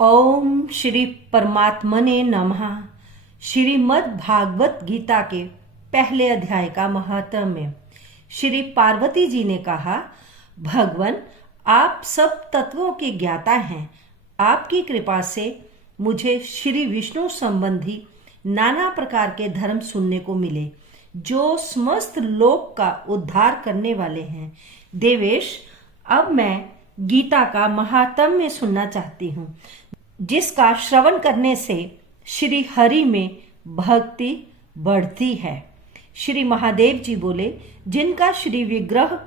ओम श्री परमात्मने नमः। श्रीमद् भागवत गीता के पहले अध्याय का महात्म्य। श्री पार्वती जी ने कहा, भगवान आप सब तत्वों के ज्ञाता हैं। आपकी कृपा से मुझे श्री विष्णु संबंधी नाना प्रकार के धर्म सुनने को मिले जो समस्त लोक का उद्धार करने वाले हैं। देवेश, अब मैं गीता का महात्म्य सुनना चाहती हूँ, जिसका श्रवण करने से श्री हरि में भक्ति बढ़ती है। श्री महादेव जी बोले, जिनका श्री विग्रह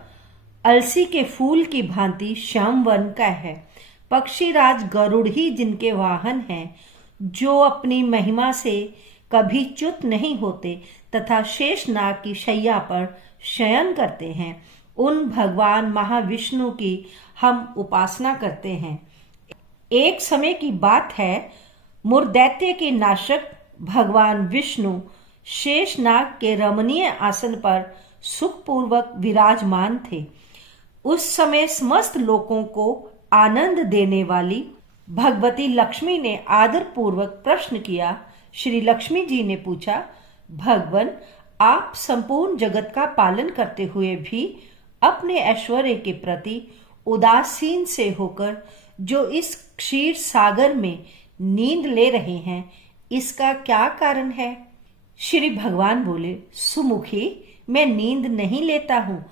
अलसी के फूल की भांति श्याम वर्ण का है, पक्षीराज गरुड़ ही जिनके वाहन हैं, जो अपनी महिमा से कभी च्युत नहीं होते तथा शेषनाग की शैया पर शयन करते हैं, उन भगवान महाविष्णु की हम उपासना करते हैं। एक समय की बात है, मुरदैत्य के नाशक भगवान विष्णु शेषनाग के रमणीय आसन पर सुखपूर्वक विराजमान थे। उस समय समस्त लोगों को आनंद देने वाली भगवती लक्ष्मी ने आदर पूर्वक प्रश्न किया। श्री लक्ष्मी जी ने पूछा, भगवान आप संपूर्ण जगत का पालन करते हुए भी अपने ऐश्वर्य के प्रति उदासीन से होकर जो इस क्षीर सागर में नींद ले रहे हैं, इसका क्या कारण है? श्री भगवान बोले, सुमुखी, मैं नींद नहीं लेता हूँ,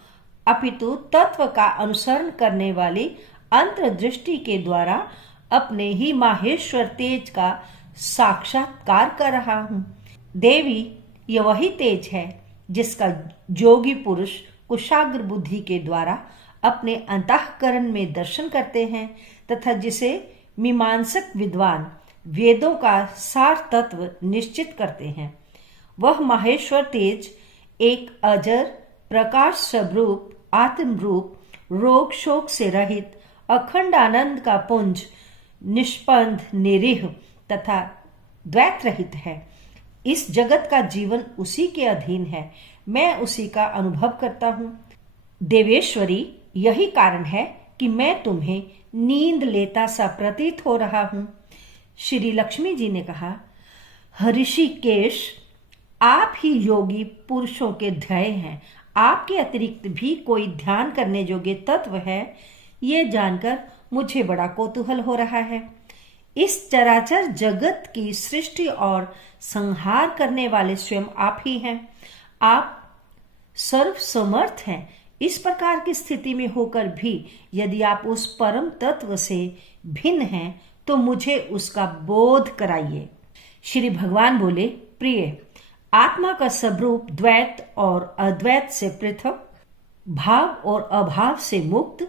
अपितु तत्व का अनुसरण करने वाली अंतर्दृष्टि के द्वारा अपने ही माहेश्वर तेज का साक्षात्कार कर रहा हूँ। देवी, यह वही तेज है जिसका जोगी पुरुष कुशाग्र बुद्धि के द्वारा अपने अंतःकरण में दर्शन करते हैं तथा जिसे मीमांसक विद्वान वेदों का सार तत्व निश्चित करते हैं। वह माहेश्वर तेज एक अजर प्रकाश स्वरूप आत्म रूप, रोग शोक से रहित अखंड आनंद का पुंज, निष्पंद निरीह तथा द्वैत रहित है। इस जगत का जीवन उसी के अधीन है, मैं उसी का अनुभव करता हूँ। देवेश्वरी, यही कारण है कि मैं तुम्हें नींद लेता सा प्रतीत हो रहा हूँ। श्री लक्ष्मी जी ने कहा, ऋषिकेश, आप ही योगी पुरुषों के ध्येय हैं। आपके अतिरिक्त भी कोई ध्यान करने योग्य तत्व है, ये जानकर मुझे बड़ा कौतूहल हो रहा है। इस चराचर जगत की सृष्टि और संहार करने वाले स्वयं आप ही हैं। आप सर्व समर्थ हैं। इस प्रकार की स्थिति में होकर भी यदि आप उस परम तत्व से भिन्न हैं, तो मुझे उसका बोध कराइए। श्री भगवान बोले, प्रिय, आत्मा का स्वरूप द्वैत और अद्वैत से पृथक, भाव और अभाव से मुक्त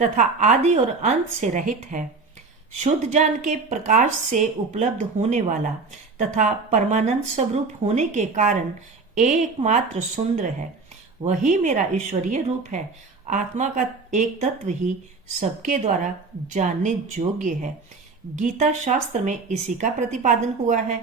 तथा आदि और अंत से रहित है। शुद्ध ज्ञान के प्रकाश से उपलब्ध होने वाला तथा परमानंद स्वरूप होने के कारण एकमात्र सुंदर है। वही मेरा ईश्वरीय रूप है। आत्मा का एक तत्व ही सबके द्वारा जानने योग्य है। गीता शास्त्र में इसी का प्रतिपादन हुआ है।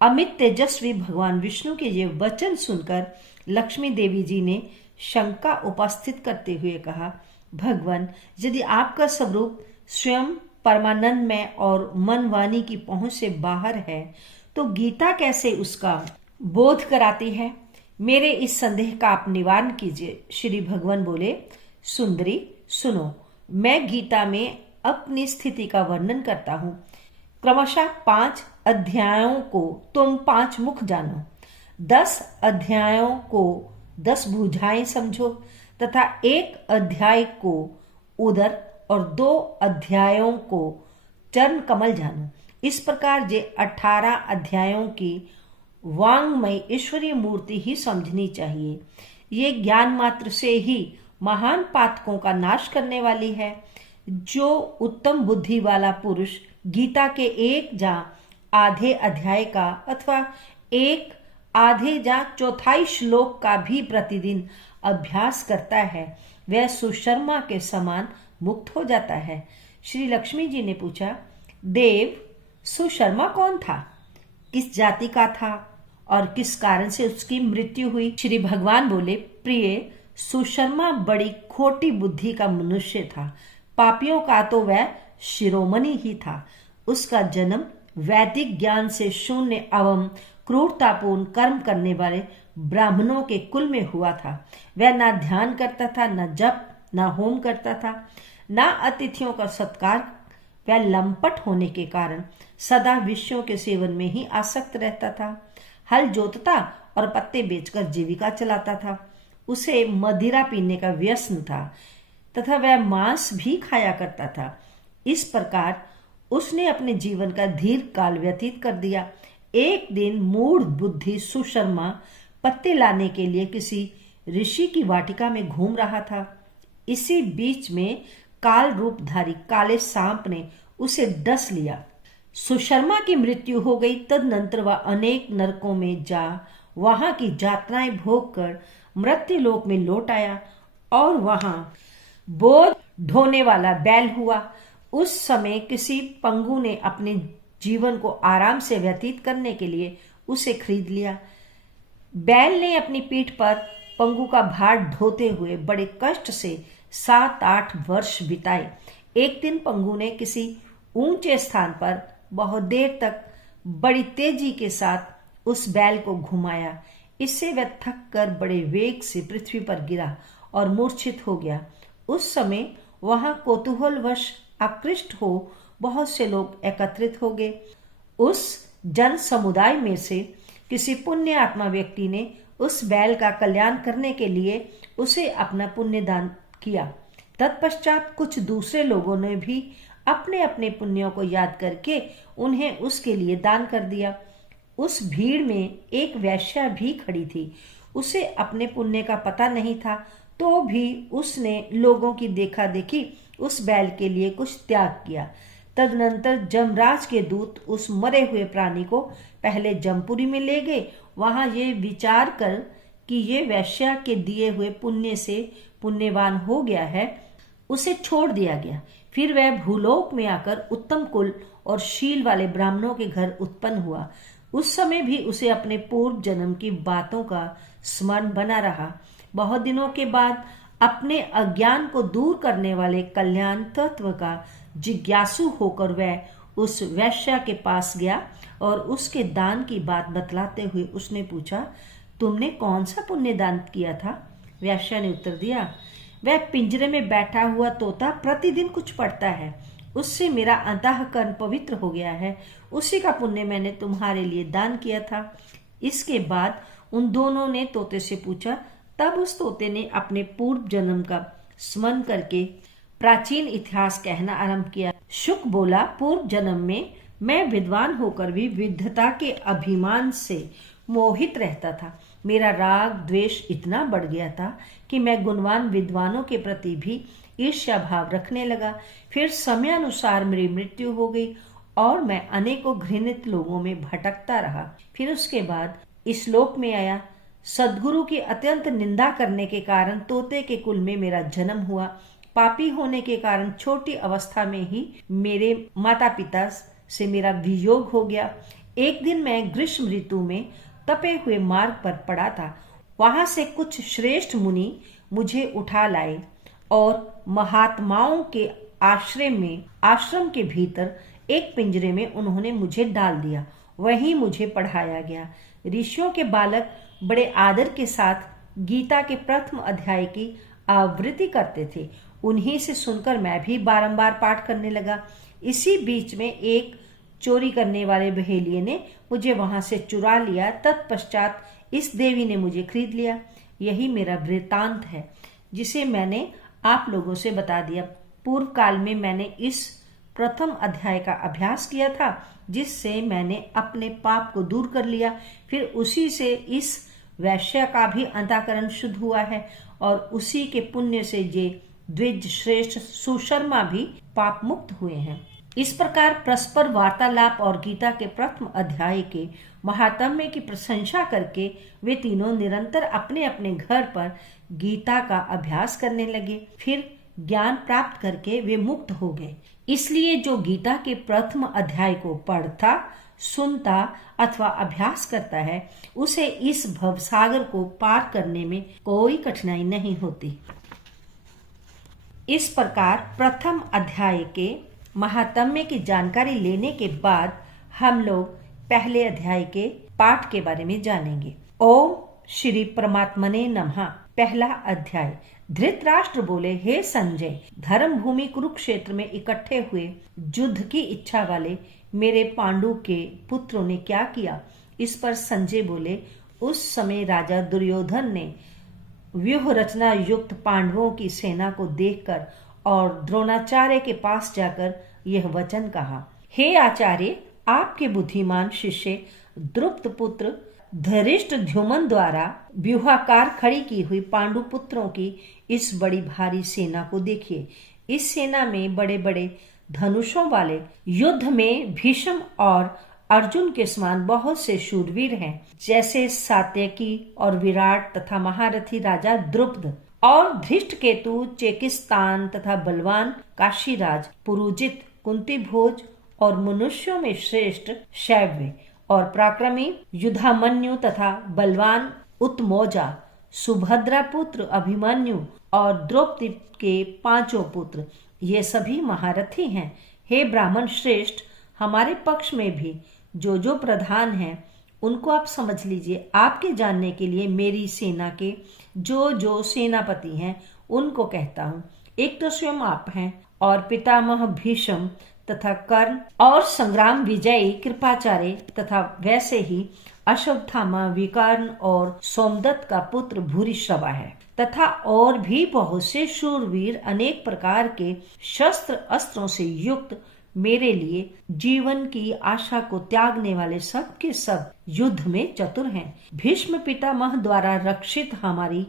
अमित तेजस्वी भगवान विष्णु के ये वचन सुनकर लक्ष्मी देवी जी ने शंका उपस्थित करते हुए कहा, भगवान, यदि आपका स्वरूप स्वयं परमानंदमय और मन वाणी की पहुंच से बाहर है, तो गीता कैसे उसका बोध कराती है? मेरे इस संदेह का आप निवारण कीजिए। श्री भगवान बोले, सुंदरी सुनो, मैं गीता में अपनी स्थिति का वर्णन करता हूँ। क्रमशः 5 अध्यायों को तुम 5 मुख जानो, 10 अध्यायों को 10 भुजाएं समझो तथा 1 अध्याय को उदर और 2 अध्यायों को चरण कमल जानो। इस प्रकार जे 18 अध्यायों की वांगमय ईश्वरीय मूर्ति ही समझनी चाहिए। ये ज्ञान मात्र से ही महान पातकों का नाश करने वाली है। जो उत्तम बुद्धि वाला पुरुष गीता के 1 जा आधे अध्याय का अथवा 1 आधे जा चौथाई श्लोक का भी प्रतिदिन अभ्यास करता है, वह सुशर्मा के समान मुक्त हो जाता है। श्री लक्ष्मी जी ने पूछा, देव, सुशर्मा कौन था? किस जाति का था और किस कारण से उसकी मृत्यु हुई? श्री भगवान बोले, प्रिय, सुशर्मा बड़ी खोटी बुद्धि का मनुष्य था। पापियों का तो वह शिरोमणि ही था। उसका जन्म वैदिक ज्ञान से शून्य एवं क्रूरतापूर्ण कर्म करने वाले ब्राह्मणों के कुल में हुआ था। वह ना ध्यान करता था, न जप, न होम करता था, न अतिथियों का सत्कार। वह लंपट होने के कारण सदा विषयों के सेवन में ही आसक्त रहता था। हल जोतता और पत्ते बेचकर जीविका चलाता था। उसे मदिरा पीने का व्यसन था तथा वह मांस भी खाया करता था। इस प्रकार उसने अपने जीवन का दीर्घ काल व्यतीत कर दिया। एक दिन मूढ़ बुद्धि सुशर्मा पत्ते लाने के लिए किसी ऋषि की वाटिका में घूम रहा था। इसी बीच में काल रूपधारी काले सांप ने उसे डस लिया। सुशर्मा की मृत्यु हो गई। तदनंतर वह अनेक नरकों में जा वहां की यातनाएं भोग कर मृत्युलोक में लौट आया और वहां बोझ ढोने वाला बैल हुआ। उस समय किसी पंगु ने अपने जीवन को आराम से व्यतीत करने के लिए उसे खरीद लिया। बैल ने अपनी पीठ पर पंगु का भार ढोते हुए बड़े कष्ट से 7-8 वर्ष बिताए। एक दिन पंगु ने किसी ऊंचे स्थान पर बहुत देर तक बड़ी तेजी के साथ उस बैल को घुमाया। इससे वह थक कर बड़े वेग से पृथ्वी पर गिरा और मूर्छित हो गया। उस समय वहां कौतूहलवश आकृष्ट हो बहुत से लोग एकत्रित हो गए। उस जन समुदाय में से किसी पुण्य आत्मा व्यक्ति ने उस बैल का कल्याण करने के लिए उसे अपना पुण्य दान किया। तत्पश्चात कुछ दूसरे लोगों ने भी अपने अपने पुण्यों को याद करके उन्हें उसके लिए दान कर दिया। उस भीड़ में एक वैश्या भी खड़ी थी। उसे अपने पुण्य का पता नहीं था, तो भी उसने लोगों की देखा देखी उस बैल के लिए कुछ त्याग किया। तदनंतर जमराज के दूत उस मरे हुए प्राणी को पहले जमपुरी में ले गए। वहां ये विचार कर कि ये वैश्या के दिए हुए पुण्य से पुण्यवान हो गया है, उसे छोड़ दिया गया। फिर वह भूलोक में आकर उत्तम कुल और शील वाले ब्राह्मणों के घर उत्पन्न हुआ। उस समय भी उसे अपने पूर्व जन्म की बातों का स्मरण बना रहा। बहुत दिनों के बाद अपने अज्ञान को दूर करने वाले कल्याण तत्व का जिज्ञासु होकर वह उस वैश्या के पास गया और उसके दान की बात बतलाते हुए उसने पूछा, तुमने कौन सा पुण्य दान किया था? वैश्या ने उत्तर दिया, वह पिंजरे में बैठा हुआ तोता प्रतिदिन कुछ पढ़ता है, उससे मेरा अंतःकरण पवित्र हो गया है, उसी का पुण्य मैंने तुम्हारे लिए दान किया था। इसके बाद उन दोनों ने तोते से पूछा। तब उस तोते ने अपने पूर्व जन्म का स्मरण करके प्राचीन इतिहास कहना आरंभ किया। शुक बोला, पूर्व जन्म में मैं विद्वान होकर भी विद्वता के अभिमान से मोहित रहता था। मेरा राग द्वेष इतना बढ़ गया था कि मैं गुणवान विद्वानों के प्रति भी ईर्ष्या भाव रखने लगा। फिर समय अनुसार मेरी मृत्यु हो गई और मैं अनेकों घृणित लोगों में भटकता रहा। फिर उसके बाद इस लोक में आया। सद्गुरु की अत्यंत निंदा करने के कारण तोते के कुल में मेरा जन्म हुआ। पापी होने के कारण छोटी अवस्था में ही मेरे माता पिता से मेरा वियोग हो गया। एक दिन मैं ग्रीष्म ऋतु में तपे हुए मार्ग पर पड़ा था। वहां से कुछ श्रेष्ठ मुनि मुझे उठा लाए और महात्माओं के आश्रम के भीतर एक पिंजरे में उन्होंने मुझे डाल दिया। वहीं मुझे पढ़ाया गया। ऋषियों के बालक बड़े आदर के साथ गीता के प्रथम अध्याय की आवृत्ति करते थे। उन्हीं से सुनकर मैं भी बारंबार पाठ करने लगा। इसी बीच में एक चोरी करने वाले बहेलिये ने मुझे वहां से चुरा लिया। तत्पश्चात इस देवी ने मुझे खरीद लिया। यही मेरा वृतांत है जिसे मैंने आप लोगों से बता दिया। पूर्व काल में मैंने इस प्रथम अध्याय का अभ्यास किया था, जिससे मैंने अपने पाप को दूर कर लिया। फिर उसी से इस वैश्य का भी अंतःकरण शुद्ध हुआ है और उसी के पुण्य से ये द्विज श्रेष्ठ सुशर्मा भी पाप मुक्त हुए हैं। इस प्रकार परस्पर वार्तालाप और गीता के प्रथम अध्याय के महात्म्य की प्रशंसा करके वे तीनों निरंतर अपने अपने घर पर गीता का अभ्यास करने लगे। फिर ज्ञान प्राप्त करके वे मुक्त हो गए। इसलिए जो गीता के प्रथम अध्याय को पढ़ता, सुनता अथवा अभ्यास करता है, उसे इस भवसागर को पार करने में कोई कठिनाई नहीं होती। इस प्रकार प्रथम अध्याय के महात्म्य की जानकारी लेने के बाद हम लोग पहले अध्याय के पाठ के बारे में जानेंगे। ओम श्री परमात्मने नमः। पहला अध्याय। धृतराष्ट्र बोले, हे संजय, धर्म भूमि कुरुक्षेत्र में इकट्ठे हुए युद्ध की इच्छा वाले मेरे पांडु के पुत्रों ने क्या किया? इस पर संजय बोले, उस समय राजा दुर्योधन ने व्यूह रचना युक्त पांडवों की सेना को देखकर और द्रोणाचार्य के पास जाकर यह वचन कहा, हे आचार्य, आपके बुद्धिमान शिष्य द्रुपद पुत्र धृष्टद्युम्न द्वारा व्यूहाकार खड़ी की हुई पांडु पुत्रों की इस बड़ी भारी सेना को देखिए। इस सेना में बड़े बड़े धनुषों वाले युद्ध में भीष्म और अर्जुन के समान बहुत से शूरवीर हैं, जैसे सात्यकी और विराट तथा महारथी राजा द्रुपद और धृष्टकेतु चेकिस्तान तथा बलवान काशीराज पुरुजित कुंती भोज और मनुष्यों में श्रेष्ठ शैव्य और पराक्रमी युधामन्यु तथा बलवान उत्मौजा सुभद्रा पुत्र अभिमन्यु और द्रौपदी के 5 पुत्र, ये सभी महारथी हैं। हे ब्राह्मण श्रेष्ठ, हमारे पक्ष में भी जो प्रधान हैं उनको आप समझ लीजिए। आपके जानने के लिए मेरी सेना के जो सेनापति हैं उनको कहता हूँ। एक तो स्वयं आप हैं और पितामह भीष्म तथा कर्ण और संग्राम विजयी कृपाचार्य तथा वैसे ही अश्वत्थामा विकर्ण और सोमदत्त का पुत्र भूरिश्रवा है तथा और भी बहुत से शूरवीर अनेक प्रकार के शस्त्र अस्त्रों से युक्त मेरे लिए जीवन की आशा को त्यागने वाले सब के सब युद्ध में चतुर हैं। भीष्म पितामह द्वारा रक्षित हमारी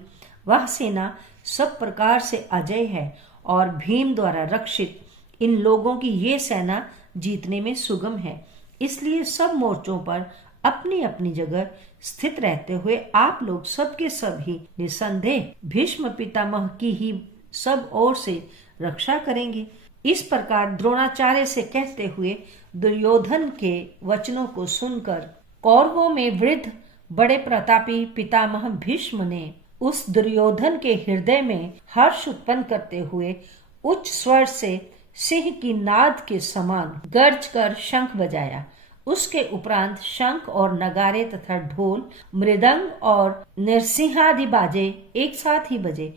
वह सेना सब प्रकार से अजय है और भीम द्वारा रक्षित इन लोगों की ये सेना जीतने में सुगम है। इसलिए सब मोर्चों पर अपनी अपनी जगह स्थित रहते हुए आप लोग सबके सब ही निसंदेह भीष्म पितामह की ही सब ओर से रक्षा करेंगे। इस प्रकार द्रोणाचार्य से कहते हुए दुर्योधन के वचनों को सुनकर कौरवों में वृद्ध बड़े प्रतापी पितामह भीष्म ने उस दुर्योधन के हृदय में हर्ष उत्पन्न करते हुए उच्च स्वर से सिंह की नाद के समान गर्ज कर शंख बजाया। उसके उपरांत शंख और नगारे तथा ढोल मृदंग और नरसिंहादि बाजे एक साथ ही बजे।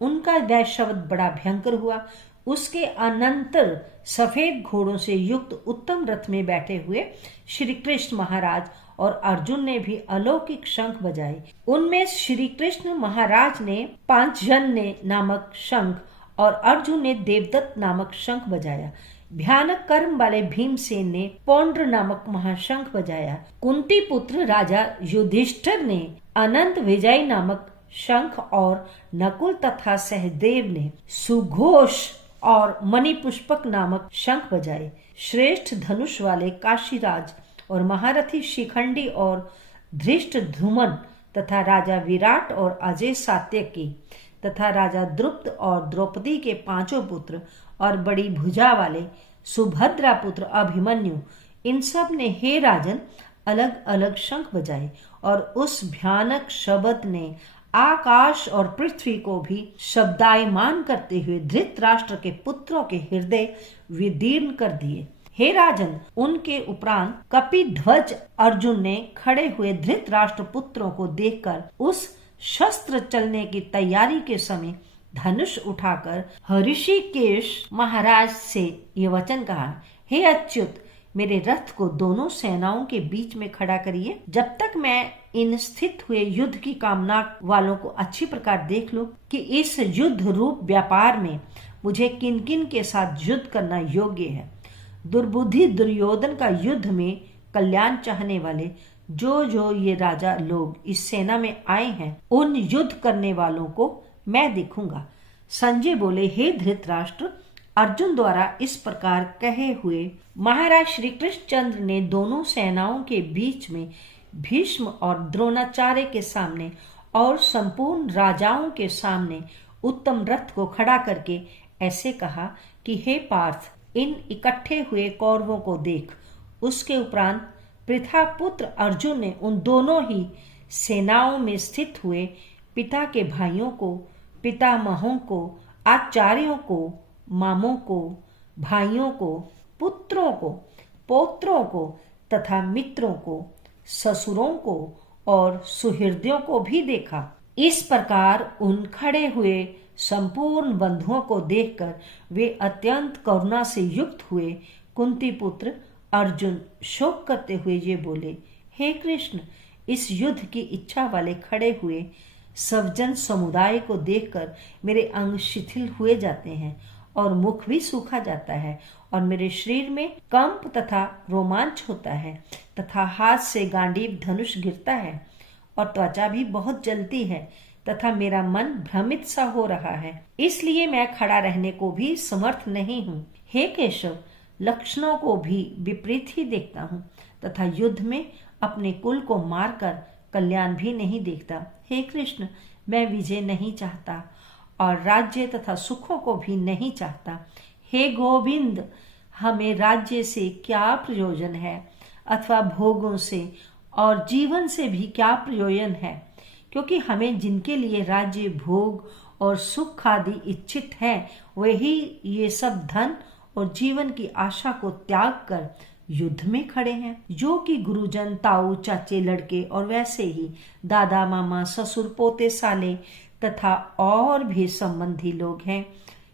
उनका वह शब्द बड़ा भयंकर हुआ। उसके अनंतर सफेद घोड़ों से युक्त उत्तम रथ में बैठे हुए श्री कृष्ण महाराज और अर्जुन ने भी अलौकिक शंख बजाए। उनमें श्री कृष्ण महाराज ने पांचजन्य नामक शंख और अर्जुन ने देवदत्त नामक शंख बजाया। भयानक कर्म वाले भीमसेन ने पौंड्र नामक महाशंख बजाया। कुंती पुत्र राजा युधिष्ठिर ने अनंत विजय नामक शंख और नकुल तथा सहदेव ने सुघोष और मणिपुष्पक नामक शंख बजाए। श्रेष्ठ धनुष वाले काशीराज और महारथी शिखंडी और धृष्टद्युम्न तथा राजा विराट और अजय सात्यकी तथा राजा द्रुपद और द्रौपदी के 5 पुत्र और बड़ी भुजा वाले सुभद्रा पुत्र अभिमन्यु, इन सब ने हे राजन अलग अलग शंख बजाए और उस भयानक शब्द ने आकाश और पृथ्वी को भी शब्दायमान करते हुए धृतराष्ट्र के पुत्रों के हृदय विदीर्ण कर दिए। हे राजन, उनके उपरांत कपिध्वज अर्जुन ने खड़े हुए धृतराष्ट्र पुत्रों को देखकर उस शस्त्र चलने की तैयारी के समय धनुष उठाकर हृषिकेश महाराज से ये वचन कहा, हे अच्युत, मेरे रथ को दोनों सेनाओं के बीच में खड़ा करिए, जब तक मैं इन स्थित हुए युद्ध की कामना वालों को अच्छी प्रकार देख लूं कि इस युद्ध रूप व्यापार में मुझे किन किन के साथ युद्ध करना योग्य है। दुर्बुद्धि दुर्योधन का युद्ध में कल्याण चाहने वाले जो ये राजा लोग इस सेना में आए हैं, उन युद्ध करने वालों को मैं देखूंगा। संजय बोले, हे धृतराष्ट्र, अर्जुन द्वारा इस प्रकार कहे हुए महाराज श्री कृष्णचंद्र ने दोनों सेनाओं के बीच में भीष्म और द्रोणाचार्य के सामने और संपूर्ण राजाओं के सामने उत्तम रथ को खड़ा करके ऐसे कहा कि हे पार्थ, इन इकट्ठे हुए कौरवों को देख। उसके उपरांत पृथा पुत्र अर्जुन ने उन दोनों ही सेनाओं में स्थित हुए पिता के भाइयों को, पितामहों को, आचार्यों को, मामों को, भाइयों को, पुत्रों को, पौत्रों को तथा मित्रों को, ससुरों को और सुहृदों को भी देखा। इस प्रकार उन खड़े हुए संपूर्ण बंधुओं को देखकर वे अत्यंत करुणा से युक्त हुए। कुंती पुत्र अर्जुन शोक करते हुए ये बोले, हे कृष्ण, इस युद्ध की इच्छा वाले खड़े हुए सज्जन समुदाय को देखकर मेरे अंग शिथिल हुए जाते हैं और मुख भी सूखा जाता है और मेरे शरीर में कंप तथा रोमांच होता है तथा हाथ से गांडीव धनुष गिरता है और त्वचा भी बहुत जलती है तथा मेरा मन भ्रमित सा हो रहा है, इसलिए मैं खड़ा रहने को भी समर्थ नहीं हूँ। हे केशव, लक्षणों को भी विपरीत ही देखता हूँ तथा युद्ध में अपने कुल को मारकर कल्याण भी नहीं देखता। हे कृष्ण, मैं विजय नहीं चाहता और राज्य तथा सुखों को भी नहीं चाहता। हे गोविंद, हमें राज्य से क्या प्रयोजन है अथवा भोगों से और जीवन से भी क्या प्रयोजन है, क्योंकि हमें जिनके लिए राज्य, भोग और सुख आदि इच्छित है वही ये सब धन और जीवन की आशा को त्याग कर युद्ध में खड़े हैं, जो कि गुरुजन, ताऊ, चाचे, लड़के और वैसे ही दादा, मामा, ससुर, पोते, साले तथा और भी संबंधी लोग हैं।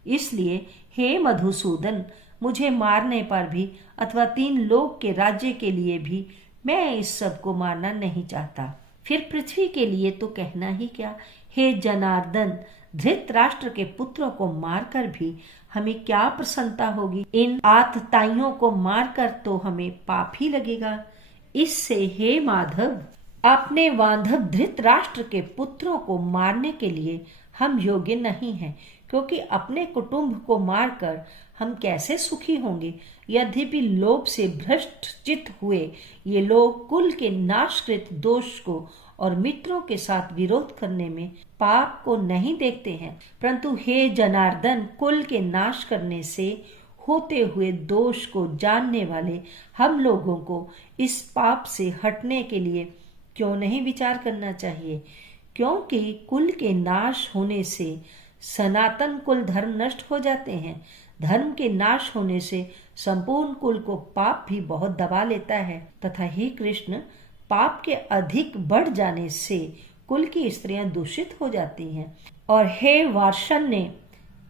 इसलिए हे मधुसूदन, मुझे मारने पर भी अथवा 3 लोक के राज्य के लिए भी मैं इस सब को मारना नहीं चाहता। फिर पृथ्वी के लिए तो कहना ही क्या। हे जनार्दन, धृतराष्ट्र के पुत्रों को मारकर भी हमें क्या प्रसन्नता होगी। इन आतताइयों को मारकर तो हमें पाप ही लगेगा। इससे हे माधव, अपने बांधव धृतराष्ट्र के पुत्रों को मारने के लिए हम योग्य नहीं हैं, क्योंकि अपने कुटुंब को मारकर हम कैसे सुखी होंगे। यद्यपि लोभ से भ्रष्ट चित्त हुए ये लोग कुल के नाशकृत दोष को और मित्रों के साथ विरोध करने में पाप को नहीं देखते हैं, परंतु हे जनार्दन, कुल के नाश करने से होते हुए दोष को जानने वाले हम लोगों को इस पाप से हटने के लिए क्यों नहीं विचार करना चाहिए, क्योंकि कुल के नाश होने से सनातन कुल धर्म नष्ट हो जाते हैं। धर्म के नाश होने से संपूर्ण कुल को पाप भी बहुत दबा लेता है तथा हे कृष्ण, पाप के अधिक बढ़ जाने से कुल की स्त्रियां दूषित हो जाती हैं। और हे वार्ष्ण्य,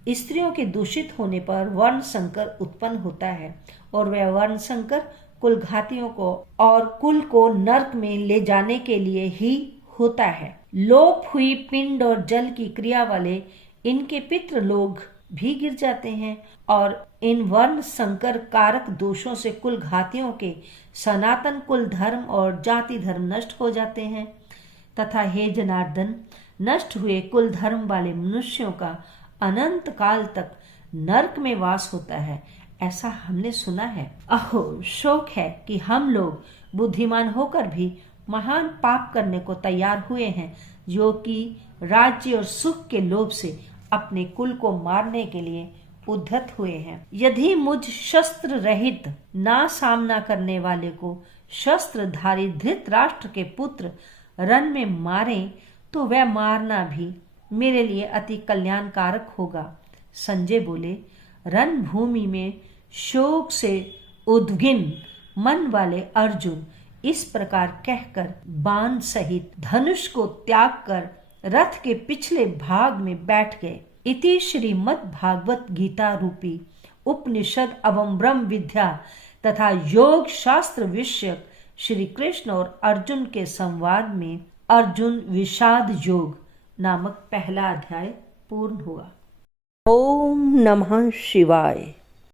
स्त्रियों के दूषित होने पर वर्ण संकर उत्पन्न होता है और वह वर्ण संकर कुल घातियों को और कुल को नरक में ले जाने के लिए ही होता है। लोप हुई पिंड और जल की क्रिया वाले इनके पितृ लोग भी गिर जाते हैं और इन वर्ण संकर कारक दोषों से कुल घातियों के सनातन कुल धर्म और जाति धर्म नष्ट हो जाते हैं। तथा हे जनार्दन, नष्ट हुए कुल धर्म वाले मनुष्यों का अनंत काल तक नरक में वास होता है, ऐसा हमने सुना है। अहो, शोक है कि हम लोग बुद्धिमान होकर भी महान पाप करने को तैयार हुए हैं, जो कि राज्य और सुख के लोभ से अपने कुल को मारने के लिए उद्धत हुए हैं। यदि मुझ शस्त्र रहित ना सामना करने वाले को शस्त्रधारी धृतराष्ट्र के पुत्र रण में मारे तो वह मारना भी मेरे लिए अति कल्याणकारक होगा। संजय बोले, रणभूमि में शोक से उद्विग्न मन वाले अर्जुन इस प्रकार कहकर बाण सहित धनुष को त्याग कर रथ के पिछले भाग में बैठ गए। इति श्रीमद् भागवत गीता रूपी उपनिषद एवं ब्रह्म विद्या तथा योग शास्त्र विषयक श्री कृष्ण और अर्जुन के संवाद में अर्जुन विषाद योग नामक पहला अध्याय पूर्ण हुआ। ओम नमः शिवाय।